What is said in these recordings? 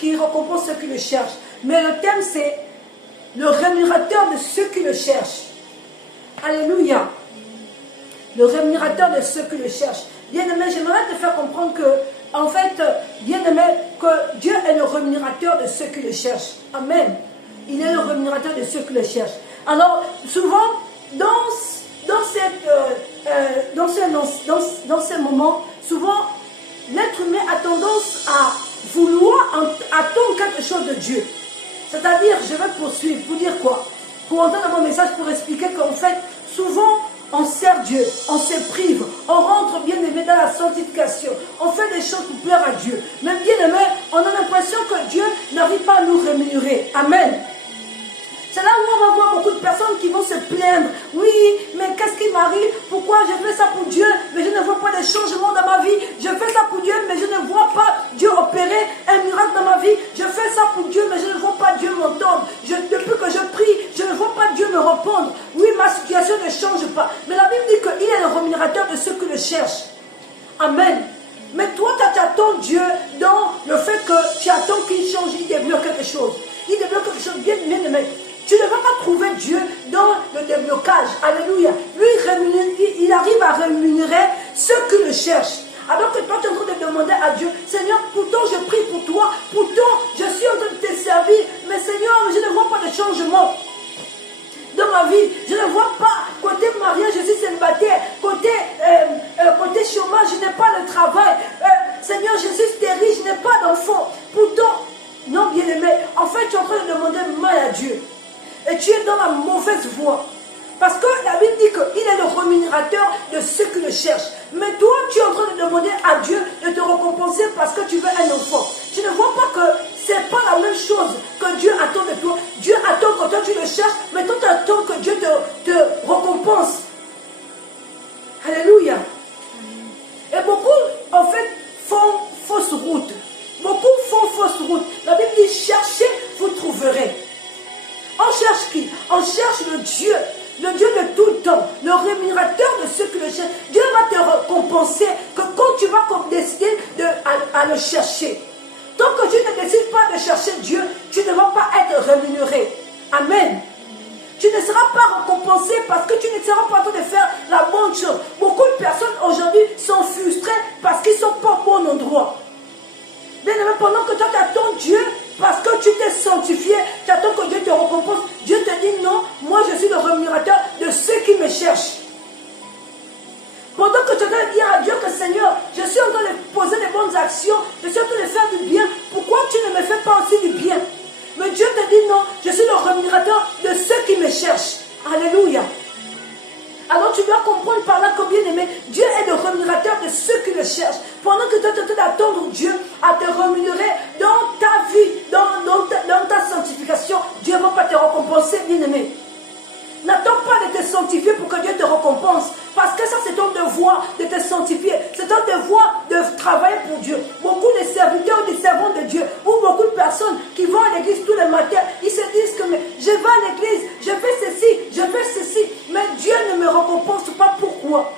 qui récompense ceux qui le cherchent. Mais le thème, c'est le rémunérateur de ceux qui le cherchent. Alléluia. Le rémunérateur de ceux qui le cherchent. Bien-aimé, j'aimerais te faire comprendre que, en fait, bien-aimé, que Dieu est le rémunérateur de ceux qui le cherchent. Amen. Il est le rémunérateur de ceux qui le cherchent. Alors, souvent, dans ces moments, souvent, l'être humain a tendance à vouloir attendre quelque chose de Dieu. C'est-à-dire, je vais poursuivre, pour dire quoi? Pour entendre mon message, pour expliquer qu'en fait, souvent, on sert Dieu, on se prive, on rentre bien aimé dans la sanctification, on fait des choses pour plaire à Dieu. Mais bien aimé, on a l'impression que Dieu n'arrive pas à nous rémunérer. Amen. C'est là où on va voir beaucoup de personnes qui vont se plaindre. Oui, mais qu'est-ce qui m'arrive? Pourquoi je fais ça pour Dieu, mais je ne vois pas de changement dans ma vie? Je fais ça pour Dieu, mais je ne vois pas Dieu opérer un miracle dans ma vie. Je fais ça pour Dieu, mais je ne vois pas Dieu m'entendre. Depuis que je prie, je ne vois pas Dieu me répondre. Oui, ma situation ne change pas. Mais la Bible dit qu'il est le rémunérateur de ceux qui le cherchent. Amen. Mais toi, tu attends Dieu dans le fait que tu attends qu'il change, il débloque quelque chose. Il débloque quelque chose bien aimé. Tu ne vas pas trouver Dieu dans le déblocage. Alléluia. Lui, il arrive à rémunérer ceux qui le cherchent. Alors que toi, tu es en train de demander à Dieu, Seigneur, pourtant je prie pour toi, pourtant je suis en train de te servir, mais Seigneur, je ne vois pas de changement dans ma vie. Je ne vois pas, côté mariage, je suis célibataire, côté chômage, je n'ai pas de travail. Seigneur, je suis stérile, je n'ai pas d'enfant. Pourtant, non, bien-aimé, en fait, tu es en train de demander mal à Dieu. Et tu es dans la mauvaise voie. Parce que la Bible dit qu'il est le rémunérateur de ceux qui le cherchent. Mais toi, tu es en train de demander à Dieu de te récompenser parce que tu veux un enfant. Tu ne vois pas que ce n'est pas la même chose que Dieu attend de toi. Dieu attend que toi tu le cherches, mais toi tu attends que Dieu te récompense. Alléluia. Et beaucoup, en fait, font fausse route. Beaucoup font fausse route. La Bible dit, cherchez, vous trouverez. On cherche qui? On cherche le Dieu de tout le temps, le rémunérateur de ceux qui le cherchent. Dieu va te récompenser que quand tu vas décider à le chercher. Tant que tu ne décides pas de chercher Dieu, tu ne vas pas être rémunéré. Amen. Tu ne seras pas récompensé parce que tu ne seras pas en train de faire la bonne chose. Beaucoup de personnes aujourd'hui sont frustrées parce qu'ils ne sont pas au bon endroit. Bien aimé, pendant que toi tu attends Dieu, parce que tu t'es sanctifié, tu attends que Dieu te récompense, Dieu te dit non, moi je suis le rémunérateur de ceux qui me cherchent. Pendant que tu dois dire à Dieu que Seigneur, je suis en train de poser les bonnes actions, je suis en train de faire du bien, pourquoi tu ne me fais pas aussi du bien? Mais Dieu te dit non, je suis le rémunérateur de ceux qui me cherchent. Alléluia. Alors tu dois comprendre par là que bien aimé, Dieu est le rémunérateur de ceux qui le cherchent. Pendant que tu es en train d'attendre Dieu à te rémunérer dans ta vie, dans ta sanctification, Dieu ne va pas te récompenser, bien aimé. N'attends pas de te sanctifier pour que Dieu te récompense. Parce que ça, c'est ton devoir de te sanctifier. C'est ton devoir de travailler pour Dieu. Beaucoup de serviteurs, des servants de Dieu, ou beaucoup de personnes qui vont à l'église tous les matins, ils se disent que mais, je vais à l'église, je fais ceci, mais Dieu ne me récompense pas. Pourquoi?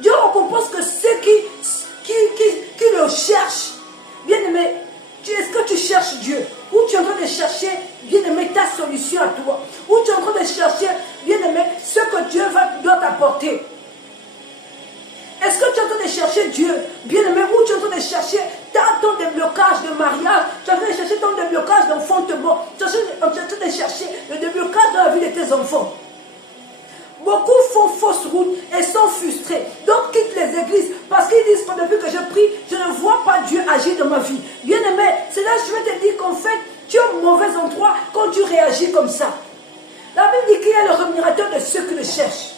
Dieu récompense que ceux qui le cherchent. Bien aimé, est-ce que tu cherches Dieu? Ou tu es en train de chercher, bien aimé, ta solution à toi? Ou tu es en train de chercher, bien aimé, ce que Dieu doit t'apporter? Est-ce que tu es en train de chercher Dieu, bien aimé, ou tu es en train de chercher ton déblocage de mariage, tu es en train de chercher ton déblocage d'enfantement, tu es en train de chercher le déblocage de la vie de tes enfants? Beaucoup font fausse route et sont frustrés. Donc quittent les églises parce qu'ils disent que depuis que je prie, je ne vois pas Dieu agir dans ma vie. Bien aimé, c'est là que je vais te dire qu'en fait, tu es au mauvais endroit quand tu réagis comme ça. La Bible dit qu'il est le rémunérateur de ceux qui le cherchent.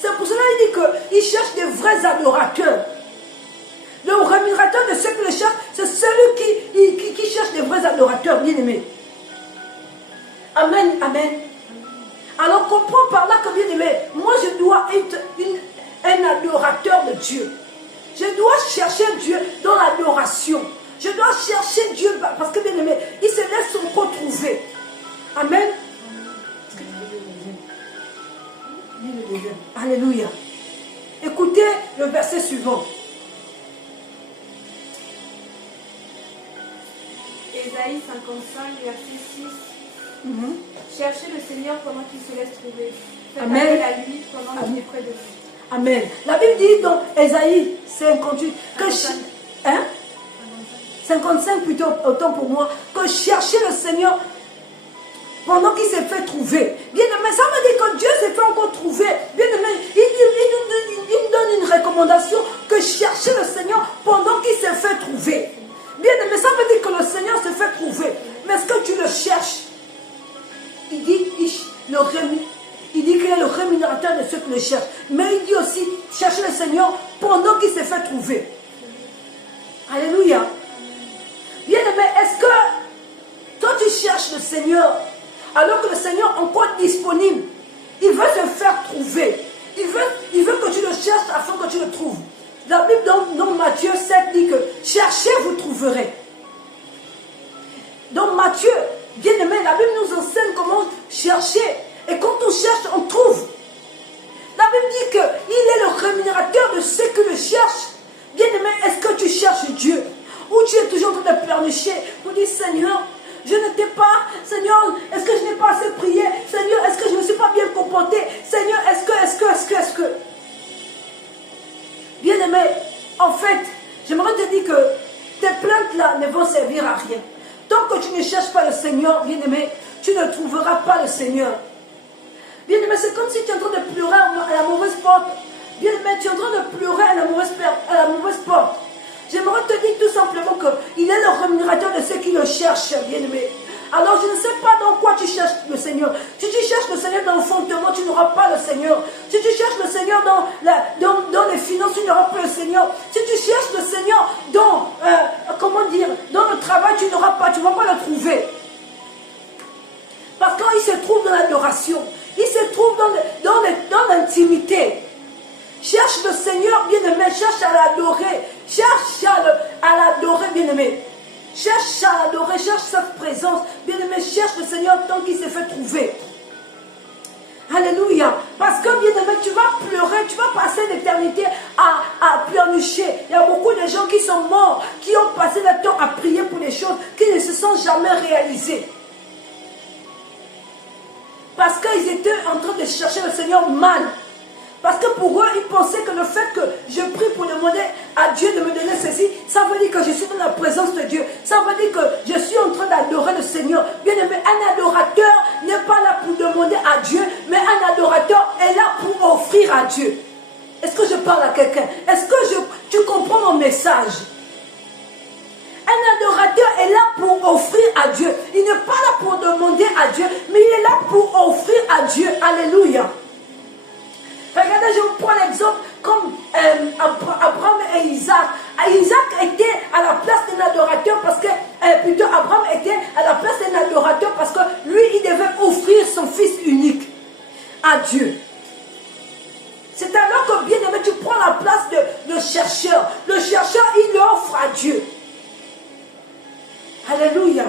C'est pour cela qu'il dit qu'il cherche des vrais adorateurs. Le rémunérateur de ceux qui le cherchent, c'est celui qui cherche des vrais adorateurs, bien aimé. Amen, amen. Alors comprends par là que bien aimé, moi je dois être un adorateur de Dieu. Je dois chercher Dieu dans l'adoration. Je dois chercher Dieu parce que bien aimé, il se laisse retrouver. Amen. Alléluia. Écoutez le verset suivant. Ésaïe 55, verset 6. Cherchez le Seigneur pendant qu'il se laisse trouver. Faites appel à lui pendant qu'il est près de vous. Amen. La Bible dit dans Ésaïe 58 que 55 plutôt, autant pour moi, que cherchez le Seigneur pendant qu'il s'est fait trouver. Bien aimé, ça veut dire que Dieu s'est fait encore trouver. Bien aimé, il nous donne une recommandation que cherchez le Seigneur pendant qu'il s'est fait trouver. Bien aimé, ça veut dire que le Seigneur s'est fait trouver. Mais est-ce que tu le cherches? Il dit qu'il est le rémunérateur de ceux qui le cherchent. Mais il dit aussi, cherchez le Seigneur pendant qu'il s'est fait trouver. Alléluia. Bien aimé, est-ce que toi tu cherches le Seigneur alors que le Seigneur est encore disponible? Il veut se faire trouver. Il veut que tu le cherches afin que tu le trouves. La Bible dans Matthieu 7 dit que cherchez, vous trouverez. Dans Matthieu, bien aimé, la Bible nous enseigne comment chercher. Et quand on cherche, on trouve. La Bible dit qu'il est le rémunérateur de ceux qui le cherchent. Bien aimé, est-ce que tu cherches Dieu? Ou tu es toujours en train de pleurnicher pour dire, Seigneur, je ne t'ai pas. Seigneur, est-ce que je n'ai pas assez prié? Seigneur, est-ce que je ne me suis pas bien comporté? Seigneur, est-ce que... Bien aimé, en fait, j'aimerais te dire que tes plaintes là ne vont servir à rien. Tant que tu ne cherches pas le Seigneur, bien aimé, tu ne trouveras pas le Seigneur. Bien aimé, c'est comme si tu es en train de pleurer à la mauvaise porte. Bien aimé, tu es en train de pleurer à la mauvaise porte. J'aimerais te dire tout simplement qu'il est le rémunérateur de ceux qui le cherchent, bien aimé. Alors je ne sais pas dans quoi tu cherches le Seigneur. Si tu cherches le Seigneur dans le fondement, tu n'auras pas le Seigneur. Si tu cherches le Seigneur dans les finances, tu n'auras pas le Seigneur. Si tu cherches le Seigneur dans le travail, tu ne vas pas le trouver. Parce qu'il se trouve dans l'adoration. Il se trouve dans l'intimité. Cherche le Seigneur, bien-aimé, cherche à l'adorer. Cherche à l'adorer, bien-aimé. Cherche à l'adorer, cherche sa présence. Bien-aimé, cherche le Seigneur tant qu'il s'est fait trouver. Alléluia. Parce que, bien-aimé, tu vas pleurer, tu vas passer l'éternité à pleurnicher. Il y a beaucoup de gens qui sont morts, qui ont passé le temps à prier pour des choses qui ne se sont jamais réalisées. Parce qu'ils étaient en train de chercher le Seigneur mal. Parce que pour eux, ils pensaient que le fait que je prie pour demander à Dieu de me donner ceci, ça veut dire que je suis dans la présence de Dieu. Ça veut dire que je suis en train d'adorer le Seigneur. Bien aimé, un adorateur n'est pas là pour demander à Dieu, mais un adorateur est là pour offrir à Dieu. Est-ce que je parle à quelqu'un? Est-ce que tu comprends mon message? Un adorateur est là pour offrir à Dieu. Il n'est pas là pour demander à Dieu, mais il est là pour offrir à Dieu. Alléluia. Regardez, je vous prends l'exemple comme Abraham et Isaac. Isaac était à la place d'un adorateur parce que, plutôt Abraham était à la place d'un adorateur parce que lui, il devait offrir son fils unique à Dieu. C'est alors que, bien aimé, tu prends la place de chercheur. Le chercheur, il offre à Dieu. Alléluia.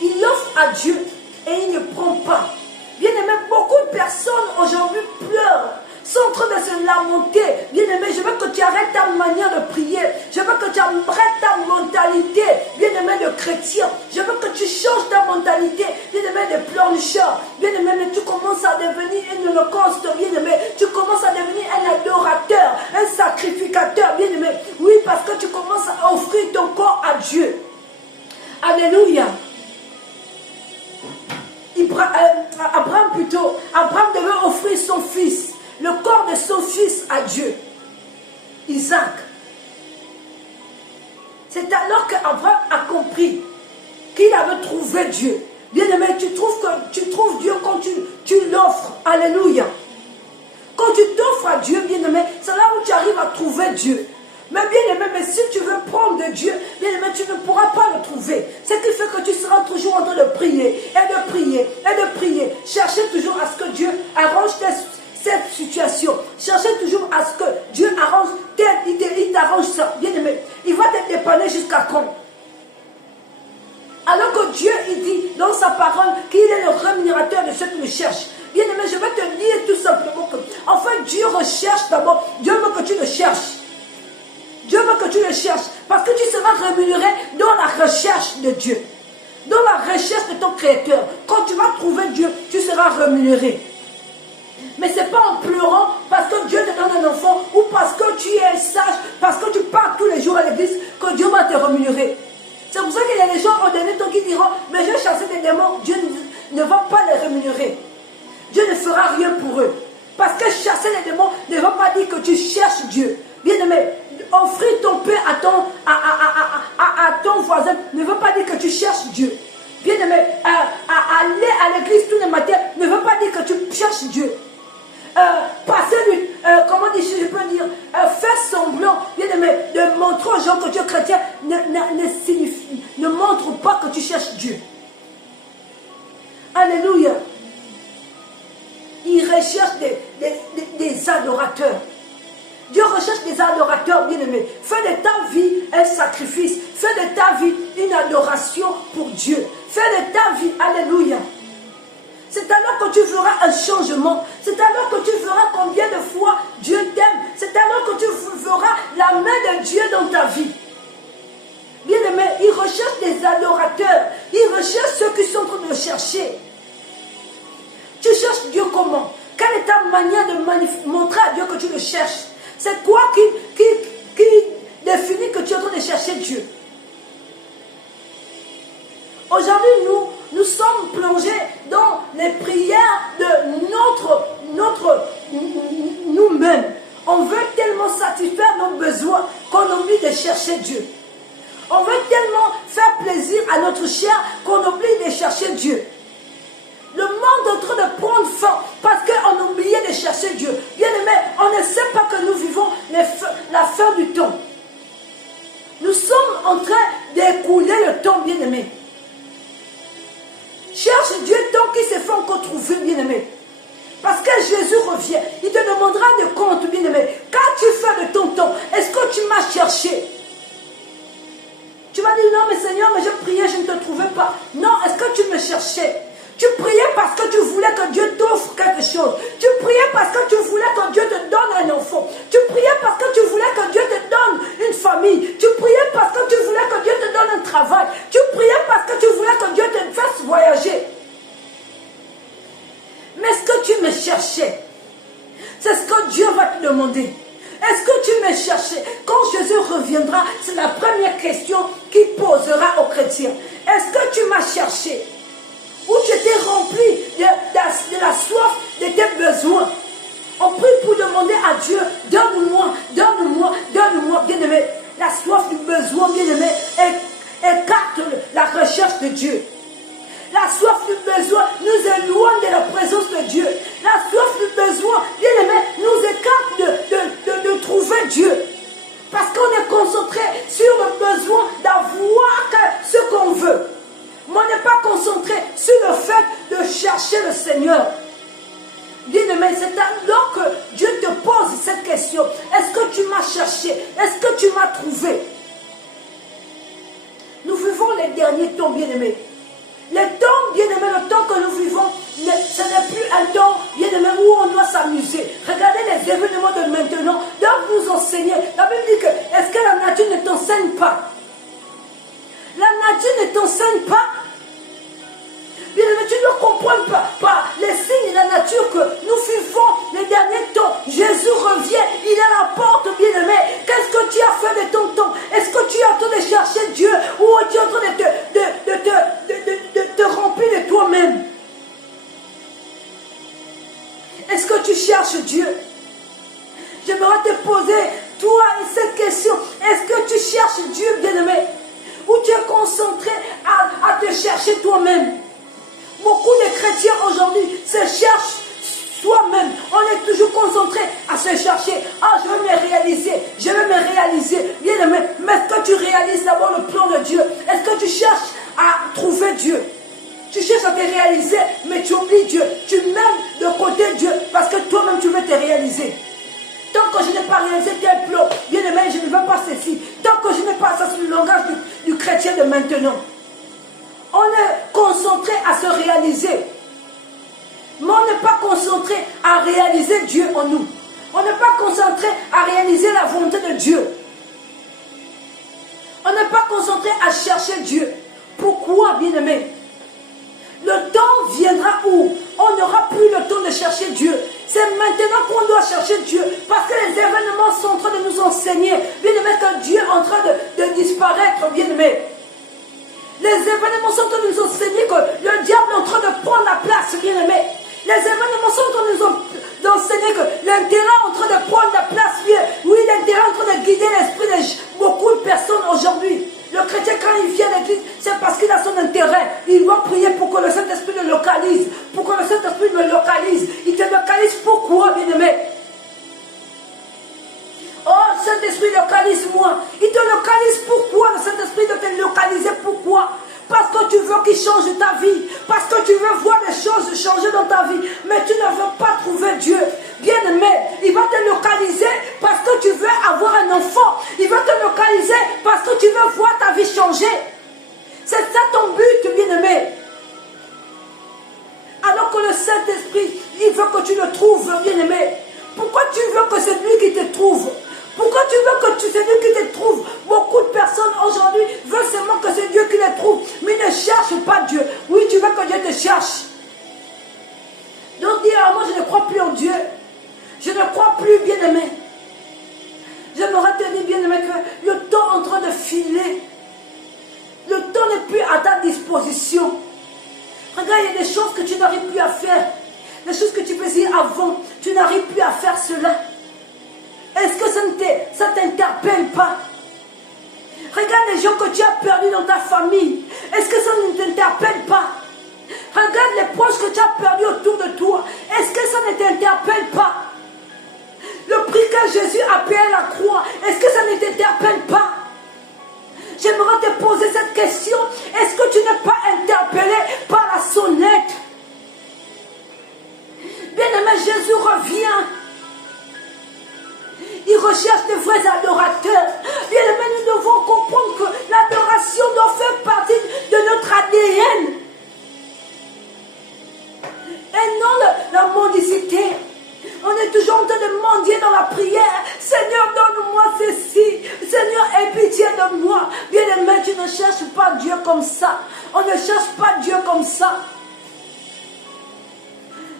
Il offre à Dieu et il ne prend pas. Bien aimé, beaucoup de personnes aujourd'hui pleurent, sont en train de se lamenter. Bien aimé, je veux que tu arrêtes ta manière de prier. Je veux que tu arrêtes ta mentalité, bien aimé, de chrétien. Je veux que tu changes ta mentalité, bien aimé, de pleurnicheur. Bien aimé, mais tu commences à devenir un holocauste, bien aimé. Tu commences à devenir un adorateur, un sacrificateur, bien aimé. Oui, parce que tu commences à offrir ton corps à Dieu. Alléluia. Abraham devait offrir son fils, le corps de son fils à Dieu, Isaac. C'est alors qu'Abraham a compris qu'il avait trouvé Dieu. Bien aimé, tu trouves Dieu quand tu l'offres. Alléluia. Quand tu t'offres à Dieu, bien aimé, c'est là où tu arrives à trouver Dieu. Mais bien aimé, mais si tu veux prendre de Dieu, bien aimé, tu ne pourras pas le trouver. Ce qui fait que tu seras toujours en train de prier, et de prier, et de prier. Cherchez toujours à ce que Dieu arrange cette situation. Cherchez toujours à ce que Dieu arrange, il t'arrange ça. Bien aimé, il va te dépanner jusqu'à quand? Alors que Dieu, il dit dans sa parole qu'il est le rémunérateur de ceux qui le cherchent. Bien aimé, je vais te dire tout simplement que, en fait, Dieu recherche d'abord. Dieu veut que tu le cherches. Dieu veut que tu le cherches. Parce que tu seras rémunéré dans la recherche de Dieu. Dans la recherche de ton Créateur. Quand tu vas trouver Dieu, tu seras rémunéré. Mais ce n'est pas en pleurant parce que Dieu te donne un enfant ou parce que tu es sage, parce que tu pars tous les jours à l'église que Dieu va te rémunérer. C'est pour ça qu'il y a des gens au dernier temps qui diront, mais j'ai chassé des démons, Dieu ne va pas les rémunérer. Dieu ne fera rien pour eux. Parce que chasser les démons ne veut pas dire que tu cherches Dieu. Bien-aimé, offrir ton pain à ton voisin ne veut pas dire que tu cherches Dieu. Bien-aimé, aller à l'église tous les matins ne veut pas dire que tu cherches Dieu. Comment je peux dire, faire semblant, bien-aimé, de montrer aux gens que tu es chrétien ne montre pas que tu cherches Dieu. Alléluia. Il recherche des adorateurs. Dieu recherche des adorateurs, bien-aimés. Fais de ta vie un sacrifice. Fais de ta vie une adoration pour Dieu. Fais de ta vie, alléluia. C'est alors que tu verras un changement. C'est alors que tu verras combien de fois Dieu t'aime. C'est alors que tu verras la main de Dieu dans ta vie. Bien-aimé, il recherche des adorateurs. Il recherche ceux qui sont en train de le chercher. Tu cherches Dieu comment? Quelle est ta manière de montrer à Dieu que tu le cherches? C'est quoi qui définit que tu es en train de chercher Dieu? Aujourd'hui, nous sommes plongés dans les prières de nous-mêmes. On veut tellement satisfaire nos besoins qu'on oublie de chercher Dieu. On veut tellement faire plaisir à notre chair qu'on oublie de chercher Dieu. Le monde est en train de prendre fin parce qu'on a oublié de chercher Dieu. Bien-aimé, on ne sait pas que nous vivons la fin du temps. Nous sommes en train d'écouler le temps, bien-aimé. Cherche Dieu tant qu'il se fait encore trouver, bien-aimé. Parce que Jésus revient, il te demandera de compte, bien-aimé. Quand tu fais de ton temps, est-ce que tu m'as cherché? Tu m'as dit non, mais Seigneur, mais je priais, je ne te trouvais pas. Non, est-ce que tu me cherchais? Tu priais parce que tu voulais que Dieu t'offre quelque chose. Tu priais parce que tu voulais que Dieu te donne un enfant. Tu priais parce que tu voulais que Dieu te donne une famille. Tu priais parce que tu voulais que Dieu te donne un travail. Tu priais parce que tu voulais que Dieu te fasse voyager. Mais est-ce que tu me cherchais? C'est ce que Dieu va te demander. Est-ce que tu me cherchais? Quand Jésus reviendra, c'est la première question qu'il posera aux chrétiens. Est-ce que tu m'as cherché? Où tu étais rempli de la soif de tes besoins. On prie pour demander à Dieu, donne-moi, donne-moi, donne-moi, bien-aimé. La soif du besoin, bien-aimé, écarte la recherche de Dieu. La soif du besoin nous éloigne de la présence de Dieu. La soif du besoin, bien-aimé, nous écarte de trouver Dieu. Parce qu'on est concentré sur le besoin d'avoir ce qu'on veut. Mais on n'est pas concentré sur le fait de chercher le Seigneur. Bien-aimé, c'est alors que Dieu te pose cette question. Est-ce que tu m'as cherché? Est-ce que tu m'as trouvé? Nous vivons les derniers temps, bien-aimés. Les temps, bien-aimés, le temps que nous vivons, ce n'est plus un temps, bien-aimé, où on doit s'amuser. Regardez les événements de maintenant, doivent nous enseigner. La Bible dit que, est-ce que la nature ne t'enseigne pas? La nature ne t'enseigne pas. Bien-aimé, tu dois comprendre par les signes de la nature que nous vivons les derniers temps. Jésus revient, il est à la porte, bien-aimé. Qu'est-ce que tu as fait de ton temps? Est-ce que tu es en train de chercher Dieu ou tu es en train de te remplir de toi-même? Est-ce que tu cherches Dieu? J'aimerais te poser, toi, cette question. Est-ce que tu cherches Dieu, bien-aimé? Ou tu es concentré à te chercher toi-même? Beaucoup de chrétiens aujourd'hui se cherchent soi-même. On est toujours concentré à se chercher. Ah, je veux me réaliser. Je veux me réaliser. Bien-aimé, mais est-ce que tu réalises d'abord le plan de Dieu? Est-ce que tu cherches à trouver Dieu? Tu cherches à te réaliser, mais tu oublies Dieu. Tu mets de côté Dieu parce que toi-même tu veux te réaliser. Tant que je n'ai pas réalisé tel plan, bien-aimé, je ne veux pas ceci. Tant que je n'ai pas, ça c'est le langage du chrétien de maintenant. On est concentré à se réaliser. Mais on n'est pas concentré à réaliser Dieu en nous. On n'est pas concentré à réaliser la volonté de Dieu. On n'est pas concentré à chercher Dieu. Pourquoi, bien-aimé? Le temps viendra où on n'aura plus le temps de chercher Dieu. C'est maintenant qu'on doit chercher Dieu. Parce que les événements sont en train de nous enseigner, bien-aimé, que Dieu est en train de disparaître, bien-aimé. Les événements sont en train de nous enseigner que le diable est en train de prendre la place, bien-aimé. Les événements sont en train de nous enseigner que l'intérêt est en train de prendre la place. Oui, l'intérêt est en train de guider l'esprit de beaucoup de personnes aujourd'hui. Le chrétien, quand il vient à l'église, c'est parce qu'il a son intérêt. Il doit prier pour que le Saint-Esprit le localise. Pour que le Saint-Esprit me localise. Il te localise pourquoi, bien-aimé? Oh, Saint-Esprit, localise-moi. Il te localise pourquoi? Le Saint-Esprit doit te localiser pourquoi? Parce que tu veux qu'il change ta vie. Parce que tu veux voir les choses changer dans ta vie. Mais tu ne veux pas trouver Dieu. Bien-aimé, il va te localiser parce que tu veux avoir un enfant. Il va te localiser parce que tu veux voir ta vie changer. C'est ça ton but, bien-aimé. Alors que le Saint-Esprit, il veut que tu le trouves, bien-aimé. Pourquoi tu veux que c'est lui qui te trouve? Pourquoi tu veux que c'est lui qui te trouve? Beaucoup de personnes aujourd'hui veulent seulement que c'est Dieu qui les trouve, mais ne cherche pas Dieu. Oui, tu veux que Dieu te cherche. Donc dis, moi je ne crois plus en Dieu. Je ne crois plus, bien-aimé. J'aimerais te dire, bien-aimé, que le temps est en train de filer. Le temps n'est plus à ta disposition. Regarde, il y a des choses que tu n'arrives plus à faire. Des choses que tu faisais avant, tu n'arrives plus à faire cela. Est-ce que ça ne t'interpelle pas? Regarde les gens que tu as perdus dans ta famille. Est-ce que ça ne t'interpelle pas? Regarde les proches que tu as perdus autour de toi. Est-ce que ça ne t'interpelle pas? Le prix que Jésus a payé à la croix, est-ce que ça ne t'interpelle pas? J'aimerais te poser cette question. Est-ce que tu n'es pas interpellé par la sonnette? Bien-aimé, Jésus revient. Il recherche de vrais adorateurs. Bien-aimé, nous devons comprendre que l'adoration doit faire partie de notre ADN. Et non la mendicité. On est toujours en train de mendier dans la prière. Seigneur, donne-moi ceci. Seigneur, aie pitié de moi. Bien-aimé, tu ne cherches pas Dieu comme ça. On ne cherche pas Dieu comme ça.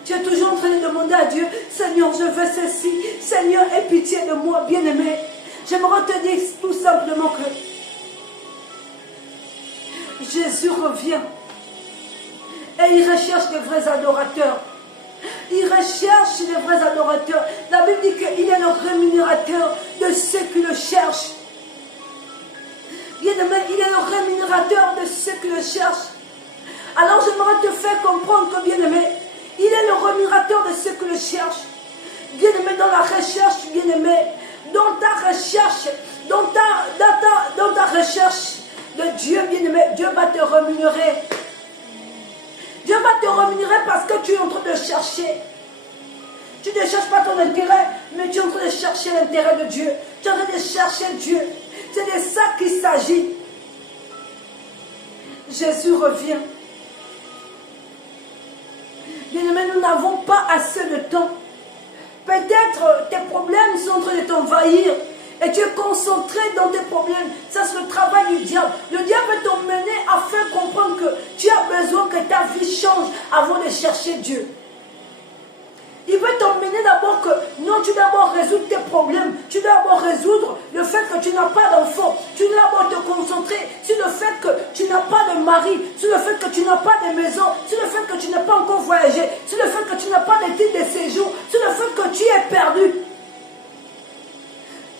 Tu es toujours en train de demander à Dieu, Seigneur, je veux ceci. Seigneur, aie pitié de moi, bien-aimé. J'aimerais te dire tout simplement que Jésus revient. Et il recherche de vrais adorateurs. Il recherche les vrais adorateurs. La Bible dit qu'il est le rémunérateur de ceux qui le cherchent. Bien-aimé, il est le rémunérateur de ceux qui le cherchent. Alors j'aimerais te faire comprendre que, bien-aimé, il est le rémunérateur de ceux qui le cherchent. Bien-aimé, dans la recherche, bien-aimé, dans ta recherche, dans ta recherche de Dieu, bien-aimé, Dieu va te rémunérer. Dieu va te rémunérer parce que tu es en train de chercher. Tu ne cherches pas ton intérêt, mais tu es en train de chercher l'intérêt de Dieu. Tu es en train de chercher Dieu. C'est de ça qu'il s'agit. Jésus revient. Bien-aimé, nous n'avons pas assez de temps. Peut-être tes problèmes sont en train de t'envahir. Et tu es concentré dans tes problèmes. Ça, c'est le travail du diable. Le diable veut t'emmener à faire comprendre que tu as besoin que ta vie change avant de chercher Dieu. Il veut t'emmener d'abord que, non, tu dois d'abord résoudre tes problèmes. Tu dois d'abord résoudre le fait que tu n'as pas d'enfant. Tu dois d'abord te concentrer sur le fait que tu n'as pas de mari, sur le fait que tu n'as pas de maison, sur le fait que tu n'as pas encore voyagé, sur le fait que tu n'as pas de titre de séjour, sur le fait que tu es perdu.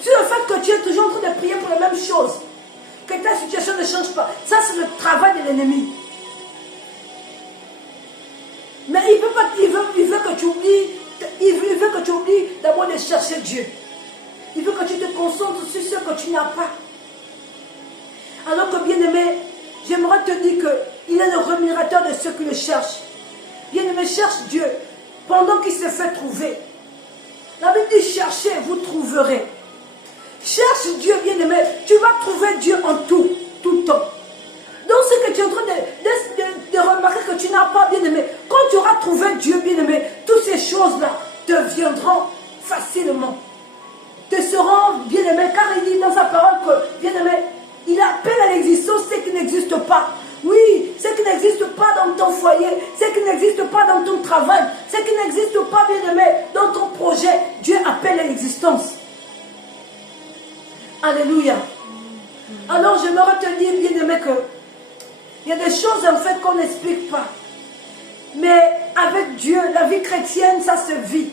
Sur le fait que tu es toujours en train de prier pour les mêmes choses, que ta situation ne change pas. Ça, c'est le travail de l'ennemi. Mais il veut que tu oublies, il veut que tu oublies d'abord de chercher Dieu. Il veut que tu te concentres sur ce que tu n'as pas. Alors que, bien-aimé, j'aimerais te dire qu'il est le rémunérateur de ceux qui le cherchent. Bien-aimé, cherche Dieu pendant qu'il se fait trouver. La Bible dit, cherchez, vous trouverez. Cherche Dieu, bien-aimé. Tu vas trouver Dieu en tout le temps. Donc, ce que tu es en train de remarquer que tu n'as pas, bien-aimé, quand tu auras trouvé Dieu, bien-aimé, toutes ces choses-là te viendront facilement. Te seront, bien-aimé, car il dit dans sa parole que, bien-aimé, Il appelle à l'existence ce qui n'existe pas. Oui, ce qui n'existe pas dans ton foyer, ce qui n'existe pas dans ton travail, ce qui n'existe pas, bien-aimé, dans ton projet, Dieu appelle à l'existence. Alléluia. Alors j'aimerais te dire, bien-aimé, que il y a des choses en fait qu'on n'explique pas. Mais avec Dieu, la vie chrétienne, ça se vit.